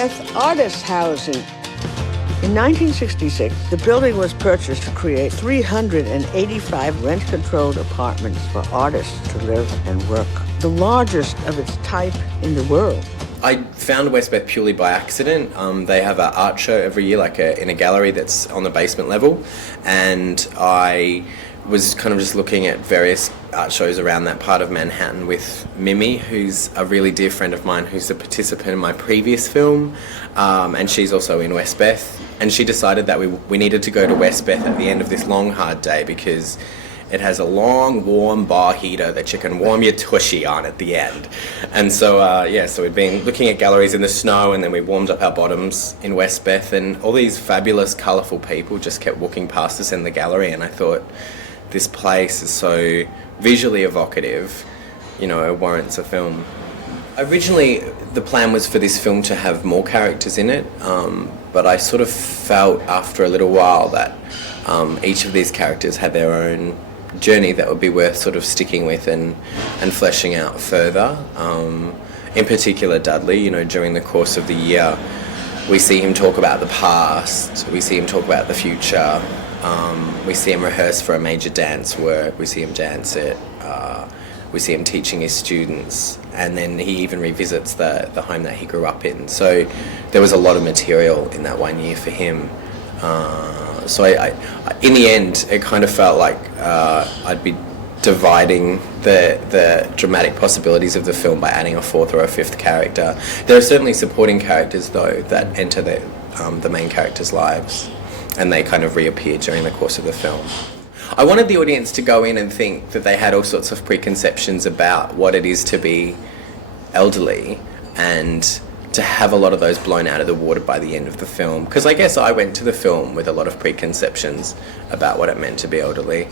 Westbeth Artists Housing. In 1966, the building was purchased to create 385 rent-controlled apartments for artists to live and work, the largest of its type in the world. I found Westbeth purely by accident. They have an art show every year, in a gallery that's on the basement level, and I was kind of just looking at various art shows around that part of Manhattan with Mimi, who's a really dear friend of mine, who's a participant in my previous film, and she's also in Westbeth. And she decided that we needed to go to Westbeth at the end of this long, hard day because it has a long, warm bar heater that you can warm your tushy on at the end. And so, so we'd been looking at galleries in the snow, and then we warmed up our bottoms in Westbeth, and all these fabulous, colourful people just kept walking past us in the gallery, and I thought, this place is so visually evocative, it warrants a film. Originally, the plan was for this film to have more characters in it, but I sort of felt after a little while that each of these characters had their own journey that would be worth sort of sticking with and fleshing out further. In particular, Dudley, during the course of the year, we see him talk about the past, we see him talk about the future, we see him rehearse for a major dance work, we see him dance it, we see him teaching his students, and then he even revisits the home that he grew up in. So there was a lot of material in that 1 year for him. So I in the end, it kind of felt like I'd be dividing the dramatic possibilities of the film by adding a fourth or a fifth character. There are certainly supporting characters, though, that enter the main characters' lives, and they kind of reappear during the course of the film. I wanted the audience to go in and think that they had all sorts of preconceptions about what it is to be elderly, and to have a lot of those blown out of the water by the end of the film. Because I guess I went to the film with a lot of preconceptions about what it meant to be elderly.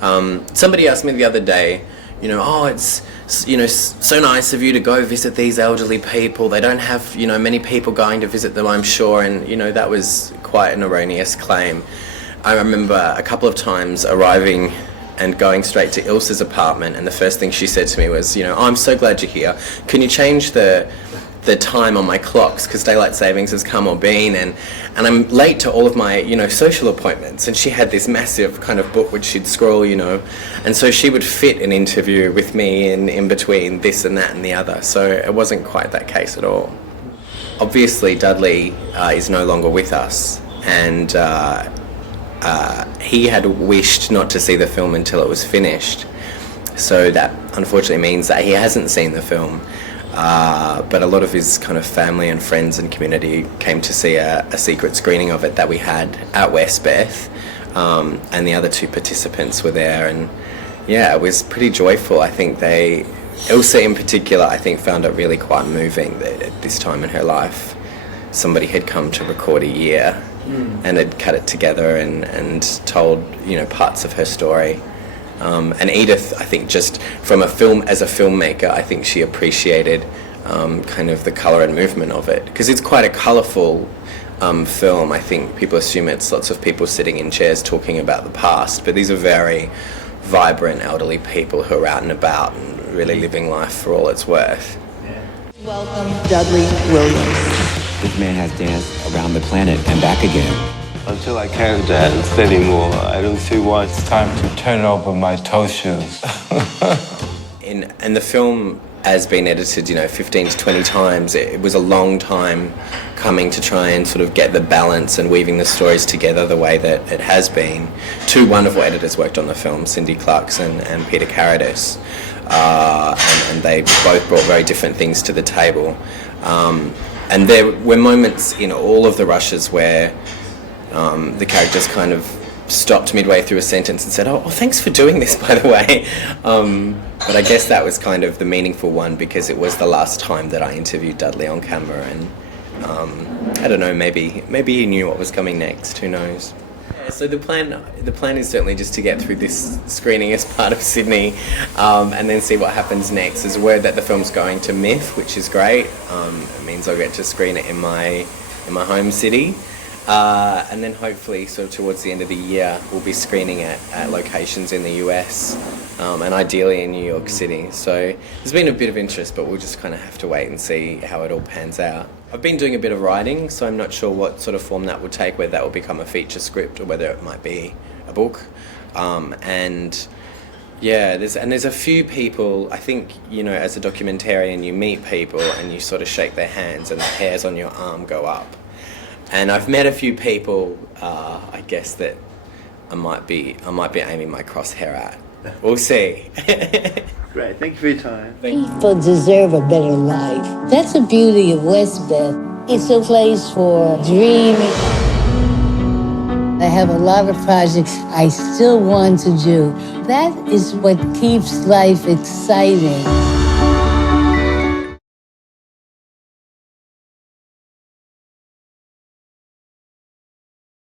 Somebody asked me the other day, it's so nice of you to go visit these elderly people. They don't have many people going to visit them, I'm sure, and that was quite an erroneous claim. I remember a couple of times arriving and going straight to Ilse's apartment, and the first thing she said to me was, I'm so glad you're here. Can you change the time on my clocks, because daylight savings has come or been, and I'm late to all of my social appointments. And she had this massive kind of book which she'd scroll, and so she would fit an interview with me in between this and that and the other. So it wasn't quite that case at all. Obviously, Dudley is no longer with us, and he had wished not to see the film until it was finished. So that unfortunately means that he hasn't seen the film. But a lot of his kind of family and friends and community came to see a secret screening of it that we had at Westbeth, and the other two participants were there, and it was pretty joyful. I think Ilse in particular, I think, found it really quite moving that at this time in her life somebody had come to record a year and had cut it together and told parts of her story. And Edith, I think, just from as a filmmaker, I think she appreciated kind of the colour and movement of it, because it's quite a colourful film. I think people assume it's lots of people sitting in chairs talking about the past, but these are very vibrant elderly people who are out and about and really living life for all it's worth. Welcome, Dudley Williams. This man has danced around the planet and back again. Until I can't dance anymore, I don't see why it's time to turn over my toe shoes. And the film has been edited, 15 to 20 times. It was a long time coming to try and sort of get the balance and weaving the stories together the way that it has been. Two wonderful editors worked on the film, Cindy Clarkson and Peter Caradis, and they both brought very different things to the table. And there were moments in all of the rushes where the characters kind of stopped midway through a sentence and said, oh, thanks for doing this, by the way. But I guess that was kind of the meaningful one, because it was the last time that I interviewed Dudley on camera, and I don't know, maybe he knew what was coming next, who knows. So the plan is certainly just to get through this screening as part of Sydney, and then see what happens next. There's a word that the film's going to MIFF, which is great. It means I'll get to screen it in my home city. And then hopefully sort of towards the end of the year we'll be screening it at locations in the US, and ideally in New York City. So there's been a bit of interest, but we'll just kind of have to wait and see how it all pans out. I've been doing a bit of writing, so I'm not sure what sort of form that will take, whether that will become a feature script or whether it might be a book. And yeah, there's a few people, I think, you know, as a documentarian, you meet people and you sort of shake their hands and the hairs on your arm go up. And I've met a few people, I guess, that I might be aiming my crosshair at. We'll see. Great, thank you for your time. People deserve a better life. That's the beauty of West Beth. It's a place for dreaming. I have a lot of projects I still want to do. That is what keeps life exciting.